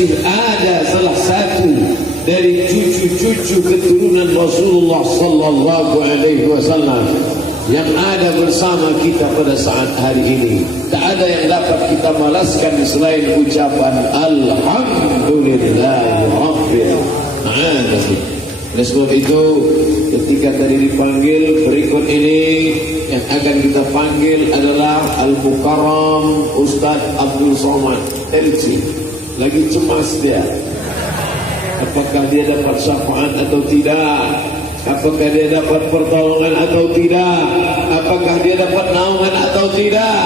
masih ada salah satu dari cucu-cucu keturunan Rasulullah sallallahu alaihi wasallam yang ada bersama kita pada saat hari ini. Tak ada yang dapat kita malaskan selain ucapan alhamdulillahi rabbil alamin. Oleh sebab itu, ketika tadi dipanggil, berikut ini yang akan kita panggil adalah Al-Mukarram Ustaz Abdul Somad LC. Lagi cemas dia. Apakah dia dapat syafaat atau tidak? Apakah dia dapat pertolongan atau tidak? Apakah dia dapat naungan atau tidak?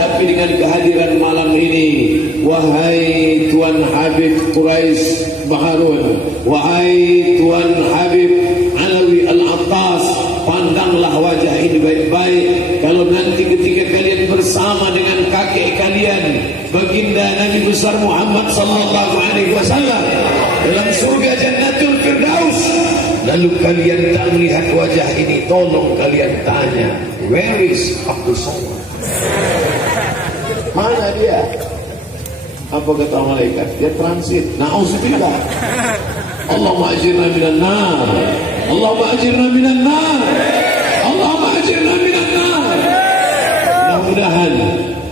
Tapi dengan kehadiran malam ini, wahai Tuan Habib Quraisy Baharun, wahai Tuan Habib Alawi Al-Attas, pandanglah wajah ini baik-baik. Kalau nanti ketika kalian bersama dengan kakek kalian, baginda Nabi besar Muhammad sallallahu alaihi wasallam dalam surga Jannatul Firdaus, lalu kalian tak melihat wajah ini, tolong kalian tanya, where is Abdul Somad? Mana dia? Apa kata malaikat? Dia transit. Na'udzubillah. Allahumma ajirna minan nar. Allahumma ajirna minan nar. Allahumma ajirna minan nar. Mudah-mudahan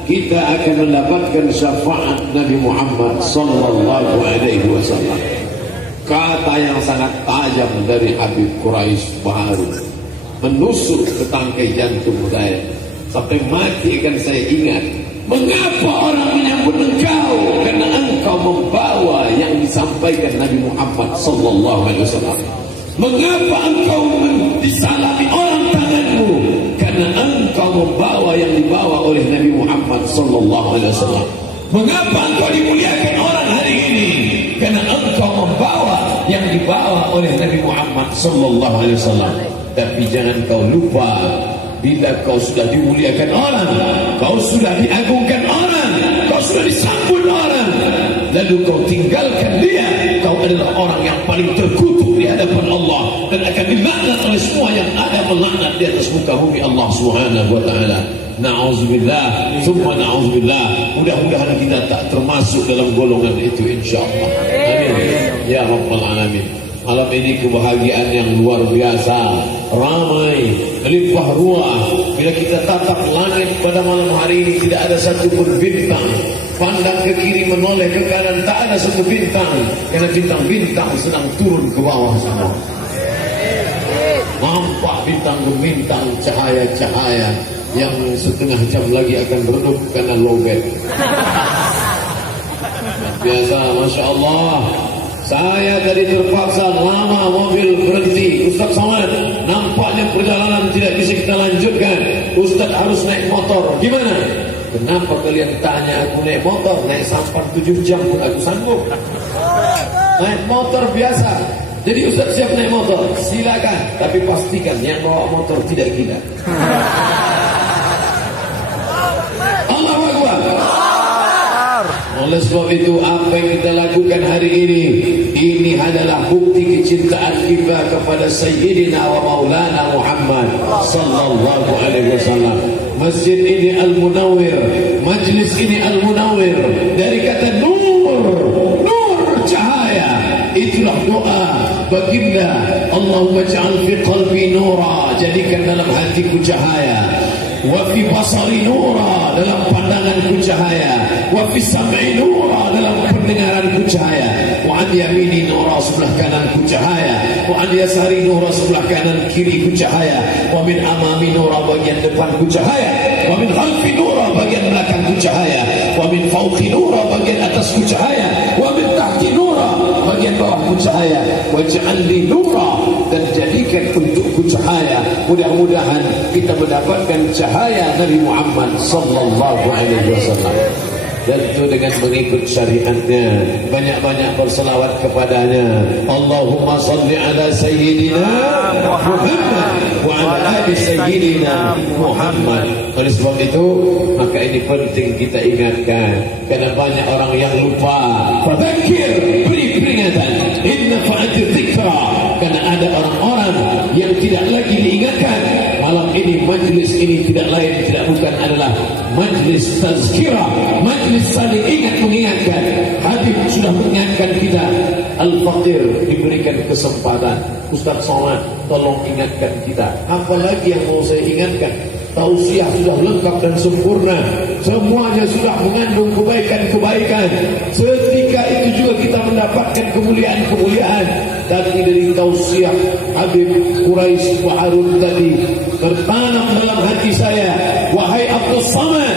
kita akan mendapatkan syafaat Nabi Muhammad sallallahu alaihi wasallam. Kata yang sangat tajam dari Habib Quraisy Baharun menusuk ke tangkai jantung saya. Sampai mati akan saya ingat, mengapa orang menyambut engkau? Karena engkau membawa yang disampaikan Nabi Muhammad sallallahu alaihi wasallam. Mengapa engkau disalami orang tanganmu? Karena engkau membawa yang dibawa oleh Nabi Muhammad sallallahu alaihi wasallam. Mengapa engkau dimuliakan orang hari ini? Karena engkau membawa yang dibawa oleh Nabi Muhammad sallallahu alaihi wasallam. Tapi jangan kau lupa, bila kau sudah dimuliakan orang, kau sudah diagungkan orang, kau sudah disambut orang, lalu kau tinggalkan dia, kau adalah orang yang paling terkutuk di hadapan Allah dan akan dilaknat oleh semua yang ada melaknat di atas muka bumi Allah Subhanahu wa taala. Na'udzubillah, summa na'udzubillah. Mudah-mudahan kita tak termasuk dalam golongan itu insyaallah. Amin ya rabbal alamin. Malam ini kebahagiaan yang luar biasa, ramai, melimpah ruah. Bila kita tatap langit pada malam hari ini, tidak ada satu pun bintang. Pandang ke kiri, menoleh ke kanan, tak ada satu bintang. Karena bintang-bintang sedang turun ke bawah sana. Nampak bintang gemintang, cahaya-cahaya yang setengah jam lagi akan redup karena lowbat. Biasa, Masya Allah. Saya tadi terpaksa lama mobil berhenti. Ustaz Somad, nampaknya perjalanan tidak bisa kita lanjutkan. Ustaz harus naik motor. Gimana? Kenapa kalian tanya aku naik motor? Naik sampan 7 jam pun aku sanggup. Naik motor biasa. Jadi Ustaz siap naik motor? Silakan. Tapi pastikan yang bawa motor tidak gila. Allahu Akbar. Oleh sebab itu, apa yang kita lakukan hari ini adalah bukti kecintaan kita kepada Sayyidina wa Maulana Muhammad sallallahu alaihi wasallam. Masjid ini Al-Munawwir, majlis ini Al-Munawwir, dari kata nur, cahaya. Itulah doa baginda, Allahumma ja'al fi qalbi nura, jadikan dalam hatiku cahaya. Wa fi basari nura, dalam pandanganku cahaya. Wa fi sam'i nura, dalam pendengaranku cahaya. Wa an yamini nura, sebelah kananku cahaya. Wa an yasari nura, sebelah kanan kiriku cahaya. Wa min amami nura, bagian depanku cahaya. Wa min khalfi nura, bagian belakangku cahaya. Wa min fawqi nura, bagian atasku cahaya. Wa min tahti nura, bagian bawahku cahaya. Waj'al li nura, dan jadikan untukku cahaya. Mudah-mudahan kita mendapatkan cahaya Nabi Muhammad sallallahu alaihi wasallam. Dan itu dengan mengikut syariatnya, banyak-banyak berselawat kepadanya. Allahumma salli ala Sayyidina Muhammad wa ala ali Sayyidina Muhammad. Oleh sebab itu, maka ini penting kita ingatkan, karena banyak orang yang lupa. Fadzakir, beri peringatan, inna fa'ati dzikra, karena ada orang-orang yang tidak lagi diingatkan. Malam ini majlis ini tidak lain tidak bukan adalah majlis tazkirah, majlis saling ingat mengingatkan. Habib sudah mengingatkan kita. Al-Faqir diberikan kesempatan. Ustaz Somad tolong ingatkan kita. Apalagi yang mau saya ingatkan? Tausiah sudah lengkap dan sempurna. Semuanya sudah mengandung kebaikan-kebaikan. Seketika itu juga kita mendapatkan kemuliaan-kemuliaan. Tapi dari tausiah Habib Quraisy Harun tadi tertanam dalam hati saya. Wahai Abdul Samad,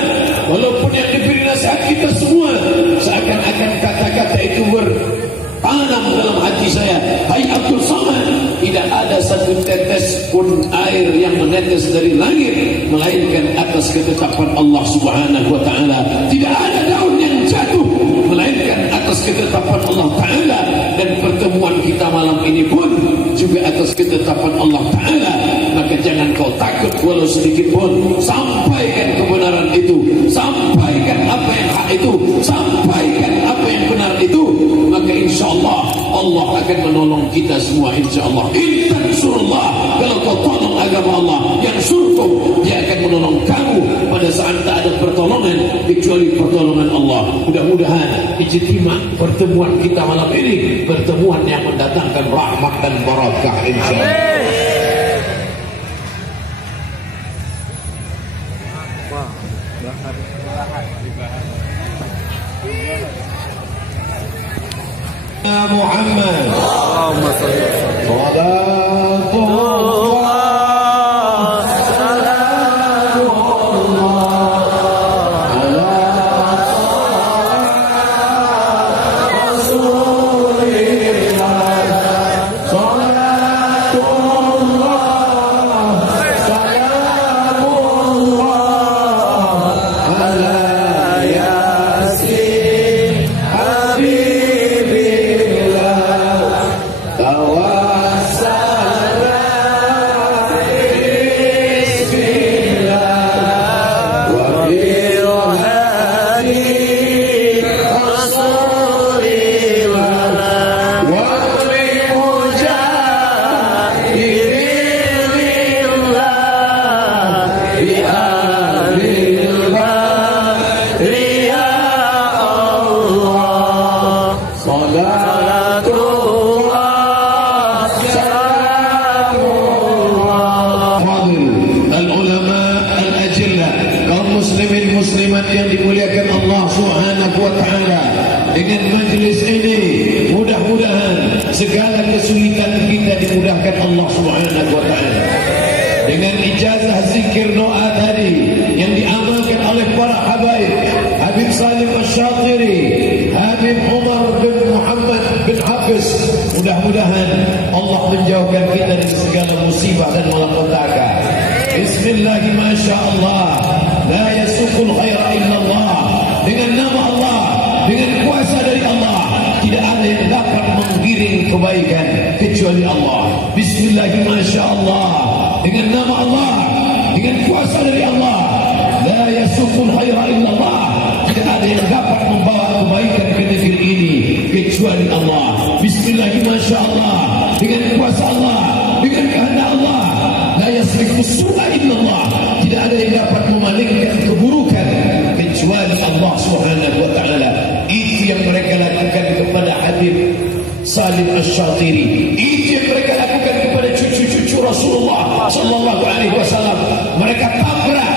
walaupun yang diberi nasihat kita semua seakan-akan kata-kata itu bertanam dalam hati saya. Hai Abdul Samad, tidak ada satu tetes pun air yang menetes dari langit melainkan atas ketetapan Allah Subhanahu wa taala. Tidak ada daun yang jatuh melainkan atas ketetapan Allah taala, dan pertemuan kita malam ini pun juga atas ketetapan Allah taala. Maka jangan kau takut walau sedikit pun. Sampaikan kebenaran itu, sampaikan apa yang hak itu, sampaikan apa yang benar itu. Maka insyaallah Allah akan menolong kita semua insyaallah. In tansurullah, kalau kau tolong agama Allah, yang surkum, dia akan menolong kamu pada saat tak ada pertolongan kecuali pertolongan Allah. Mudah-mudahan ijtima pertemuan kita malam ini pertemuan yang mendatangkan rahmat dan barakah insyaallah. Muhammad Allahumma shalli muslimat yang dimuliakan Allah Subhanahu wa taala. Dengan majlis ini mudah-mudahan segala kesulitan kita dimudahkan Allah Subhanahu wa taala. Dengan ijazah zikir doa tadi yang diamalkan oleh para habaib, Habib Salim Asy-Syatiri, Habib Umar bin Muhammad bin Hafiz, mudah-mudahan Allah menjauhkan kita dari segala musibah dan malapetaka. Bismillahirrahmanirrahim. Masyaallah, la yasuqul khaira illallah. Dengan nama Allah, dengan kuasa dari Allah, tidak ada yang dapat menggiring kebaikan kecuali Allah. Bismillahirrahmanirrahim. Masyaallah, dengan nama Allah, dengan kuasa dari Allah, la yasuqul khaira illallah. Tidak ada yang dapat membawa kebaikan ke negeri ini kecuali Allah. Bismillahirrahmanirrahim. Masyaallah, dengan kuasa Allah, dengan kehendak Allah, la yasrifu su'a illallah. Tidak ada yang dapat memalingkan keburukan kecuali Allah Subhanahu wa taala. Itu yang mereka lakukan kepada Habib Salim Asy-Syatiri. Itu yang mereka lakukan kepada cucu-cucu Rasulullah sallallahu alaihi wasallam. Mereka tabrak,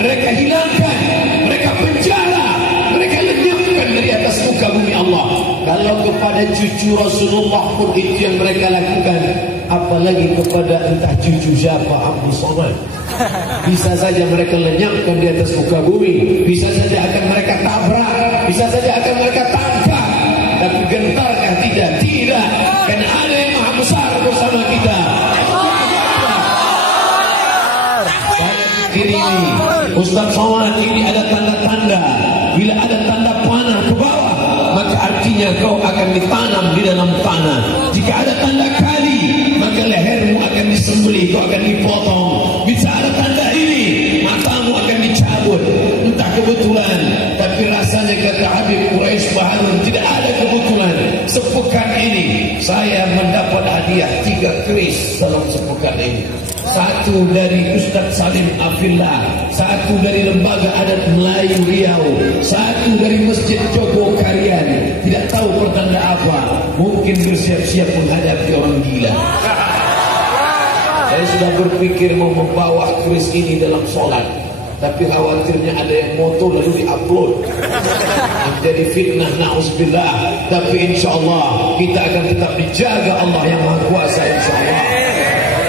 mereka hilangkan, mereka penjara, mereka lenyapkan dari atas muka bumi Allah. Kalau kepada cucu Rasulullah pun itu yang mereka lakukan, apalagi kepada entah cucu siapa, Abdul Somad. Bisa saja mereka lenyapkan di atas muka bumi, bisa saja akan mereka tabrak, bisa saja akan mereka tangkap. Tapi gentarkah? Tidak, tidak. Karena ada yang maha besar bersama kita. Saya pikir ini Ustaz Somad ini ada tanda-tanda. Bila ada tanda panah ke bawah, maka artinya kau akan ditanam di dalam tanah. Jika ada tanda kali, maka lehermu akan disembelih, kau akan dipotong. Bisa ada tanda ini, matamu akan dicabut. Entah kebetulan, tapi rasanya kata Habib Quraisy Harun, tidak ada kebetulan. Sepekan ini saya mendapat hadiah 3 keris dalam sepekan ini. satu dari Ustadz Salim Afillah, satu dari Lembaga Adat Melayu Riau, satu dari Masjid Jogokarian. Tidak tahu pertanda apa, mungkin bersiap-siap menghadapi orang gila. Saya sudah berpikir mau membawa keris ini dalam sholat, tapi khawatirnya ada yang moto lalu diupload menjadi fitnah, na'udzubillah. Tapi insya Allah kita akan tetap dijaga Allah yang Maha Kuasa, insya Allah.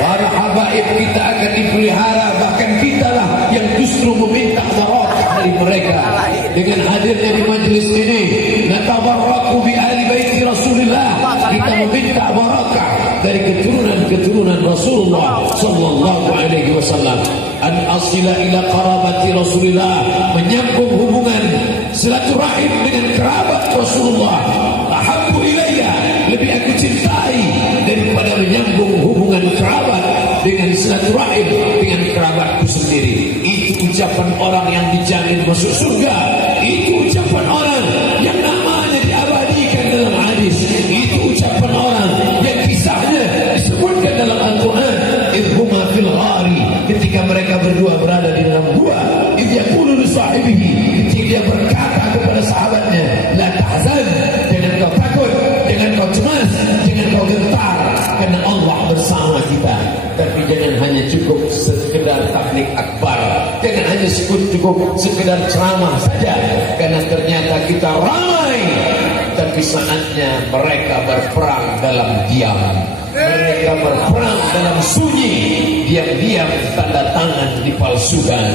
Para habaib kita akan dipelihara, bahkan kita lah yang justru meminta barakah dari mereka. Dengan hadirnya di majlis ini, natabarraku bi ahli baiti Rasulullah, kita meminta barakah dari keturunan Rasulullah sallallahu alaihi wasallam. An asila ila qarabati Rasulullah, menyambung hubungan silaturahim dengan kerabat Rasulullah. Ahabbu ilayya, lebih aku cintai daripada menyambung hubungan kerabat dengan silaturahim dengan kerabatku sendiri. Itu ucapan orang yang dijamin masuk surga. Itu ucapan orang yang namanya diabadikan dalam hadis. Itu ucapan orang yang kisahnya disebutkan dalam Al-Quran. Idhuma fil ghari, ketika mereka berdua berada di dalam gua. Idh yaqulu li sahibihi, ketika dia berkata kepada sahabatnya, la tahzan, jangan kau takut, jangan kau cemas, jangan kau gentar, karena Allah bersama kita. Tapi jangan hanya cukup sekedar tabligh akbar, jangan hanya cukup sekedar ceramah saja, karena ternyata kita ramai, tapi saatnya mereka berperang dalam diam. Mereka berperang dalam sunyi, diam-diam tanda tangan dipalsukan,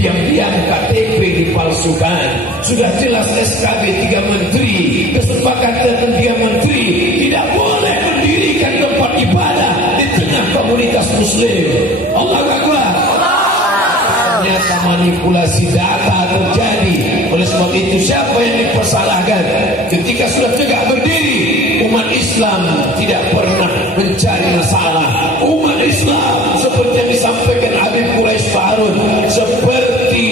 diam-diam KTP dipalsukan. Sudah jelas SKB 3 menteri, kesepakatan 3 menteri tidak boleh mendirikan tempat ibadah di tengah komunitas muslim. Allahu Akbar. Ternyata manipulasi data terjadi. Oleh sebab itu siapa yang dipersalahkan? Ketika sudah tegak berdiri, umat Islam tidak pernah mencari masalah. Umat Islam seperti yang disampaikan Habib Quraisy Harun, seperti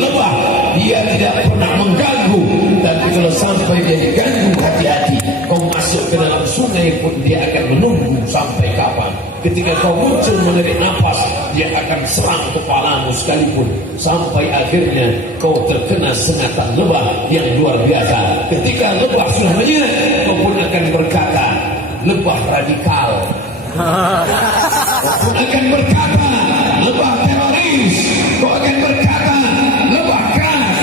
lebah, dia tidak pernah mengganggu. Tapi kalau sampai dia diganggu, hati-hati. Kau masuk ke dalam sungai pun dia akan menunggu sampai kapan. Ketika kau muncul menarik nafas, dia akan serang kepalamu sekalipun, sampai akhirnya kau terkena sengatan lebah yang luar biasa. Ketika lebah sudah menyerang, kau pun akan berkata, lebah radikal. Kau pun akan berkata, lebah teroris. Kau akan berkata, lebah keras.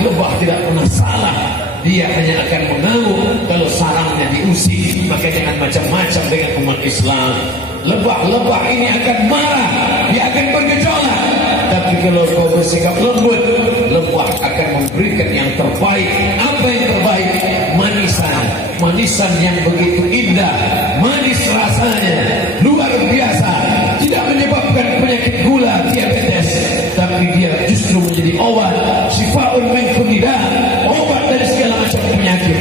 Lebah tidak pernah salah. Dia hanya akan mengamuk kalau sarangnya diusik. Maka jangan macam-macam dengan umat Islam. Lebah-lebah ini akan marah, dia akan bergejolak. Tapi kalau kau bersikap lembut, lebah akan memberikan yang terbaik. Apa yang terbaik? Manisan, manisan yang begitu indah, manis rasanya, luar biasa. Tidak menyebabkan penyakit gula, diabetes, tapi dia justru menjadi obat, syifaun min kulli da', obat dari segala macam penyakit.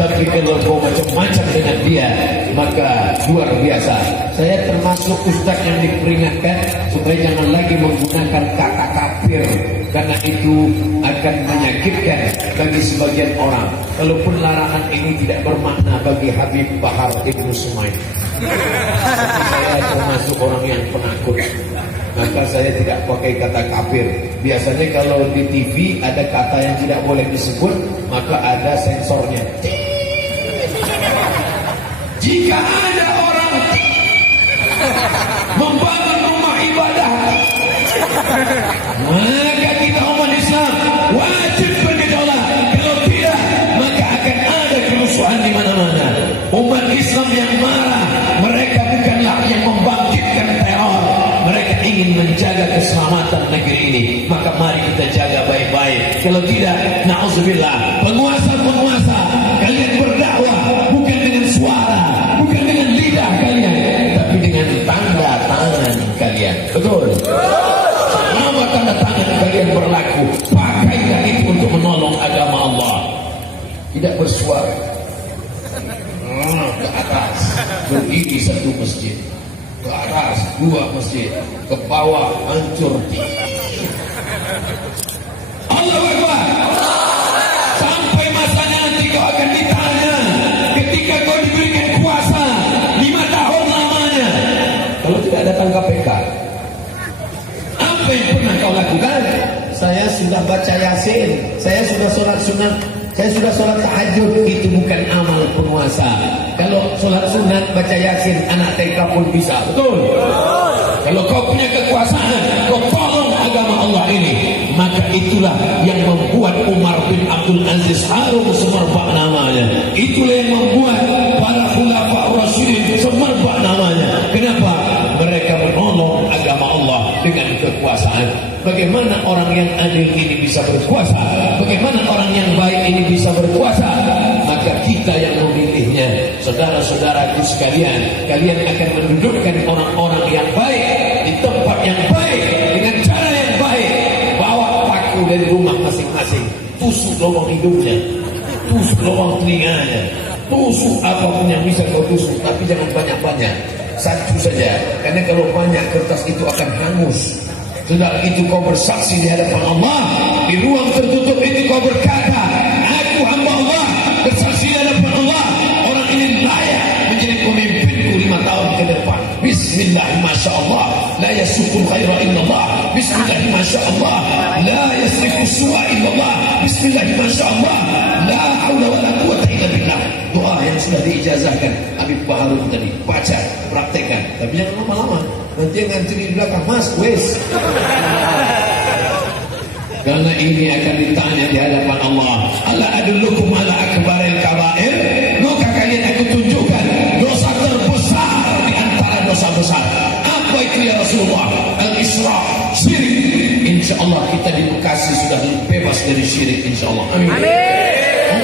Tapi kalau kau macam-macam dengan dia, maka luar biasa. Saya termasuk ustaz yang diperingatkan supaya jangan lagi menggunakan kata kafir, karena itu akan menyakitkan bagi sebagian orang. Kalaupun larangan ini tidak bermakna bagi Habib Bahar Ibnu Sumaid, saya termasuk orang yang penakut, maka saya tidak pakai kata kafir. Biasanya kalau di TV ada kata yang tidak boleh disebut, maka ada sensornya. Jika ada orang membangun rumah ibadah, maka kita umat Islam wajib bergejolak. Kalau tidak, maka akan ada kerusuhan di mana-mana. Umat Islam yang marah, mereka bukanlah yang membangkitkan teror. Mereka ingin menjaga keselamatan negeri ini. Maka mari kita jaga baik-baik. Kalau tidak, na'udzubillah, penguasa-penguasa, kalian berdakwah bukan dengan suara, bukan dengan lidah kalian, tapi dengan tanda tangan kalian. Betul? Selama tanda tangan kalian berlaku, pakailah itu untuk menolong agama Allah. Tidak bersuara. Ke atas berdiri satu masjid, ke atas 2 masjid, ke bawah hancur 3. Allahu Akbar. Sampai masanya nanti kau akan ditanya, ketika kau diberikan kuasa 5 tahun lamanya. Kalau tidak datang KPK, sudah baca Yasin, saya sudah sholat sunat, saya sudah sholat tahajud. Itu bukan amal penguasa. Kalau sholat sunat baca Yasin, anak TK pun bisa. Betul? Kalau kau punya kekuasaan, kau tolong agama Allah ini, maka itulah yang membuat Umar bin Abdul Aziz harum semerbak namanya. Itulah yang membuat para khulafa Rasyidin semerbak namanya. Kenapa? Mereka menolong agama Allah dengan kekuasaan. Bagaimana orang yang adil ini bisa berkuasa? Bagaimana orang yang baik ini bisa berkuasa? Maka kita yang memilihnya. Saudara-saudaraku sekalian, kalian akan mendudukkan orang-orang yang baik di tempat yang baik dengan cara yang baik. Bawa paku dari rumah masing-masing, tusuk lubang hidungnya, tusuk lubang telinganya, tusuk apapun yang bisa kau tusuk, tapi jangan banyak-banyak, satu saja, karena kalau banyak kertas itu akan hangus. Sudah itu kau bersaksi di hadapan Allah, di ruang tertutup itu kau berkata, aku hamba Allah, bersaksi di hadapan Allah, orang ini layak menjadi pemimpinku 5 tahun ke depan. Bismillah, masya Allah, la yasukul khaira illallah. Bismillah, masya Allah, la yasrifu su'a illallah. Bismillah, masya Allah, la hawla wa la quwata illa billah. Doa yang sudah diijazahkan Habib Baharun tadi, baca, praktekkan, tapi jangan lama-lama. Nanti yang ngantri di belakang, mas, wes. Karena ini akan ditanya di hadapan Allah. Ala adullukum ala akbaril kabair. Maka kalian aku tunjukkan dosa terbesar di antara dosa besar. Apa itu ya Rasulullah? Al-Isra, syirik. Insya Allah kita di Bekasi sudah bebas dari syirik, insya Allah. Amin.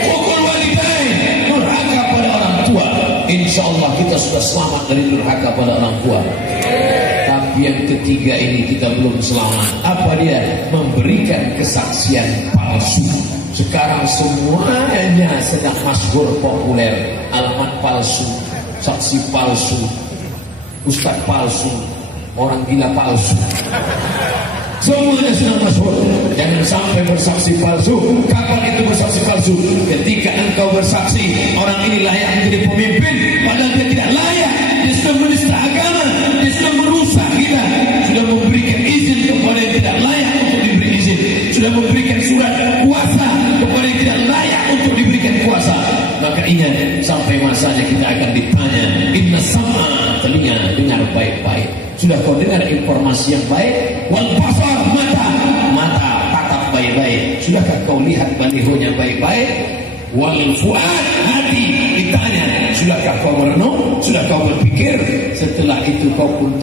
Hukukul walidain, durhaka pada orang tua. Insya Allah kita sudah selamat dari durhaka pada orang tua. Tapi yang ketiga ini kita belum selamat. Apa dia? Memberikan kesaksian palsu. Sekarang semuanya sedang masyhur populer. Alamat palsu, saksi palsu, ustaz palsu, orang gila palsu. Semuanya sedang masyhur. Jangan sampai bersaksi palsu. Kapan itu bersaksi palsu? Ketika engkau bersaksi orang ini layak menjadi pemimpin, padahal dia tidak layak. Dia sudah menista agama, dia sudah merusak kita, sudah memberikan izin kepada yang tidak layak untuk diberi izin, sudah memberikan surat kuasa kepada yang tidak layak untuk diberikan kuasa. Maka ingat, sampai masanya kita akan ditanya. Inna sama, telinga dengar baik-baik. Sudah kau dengar informasi yang baik? Wal basar, mata tatap baik-baik. Sudahkah kau lihat balihonya baik-baik? Wal fuad, hati ditanya. Sudahkah kau merenung? Sudah kau berpikir? Setelah itu kau pun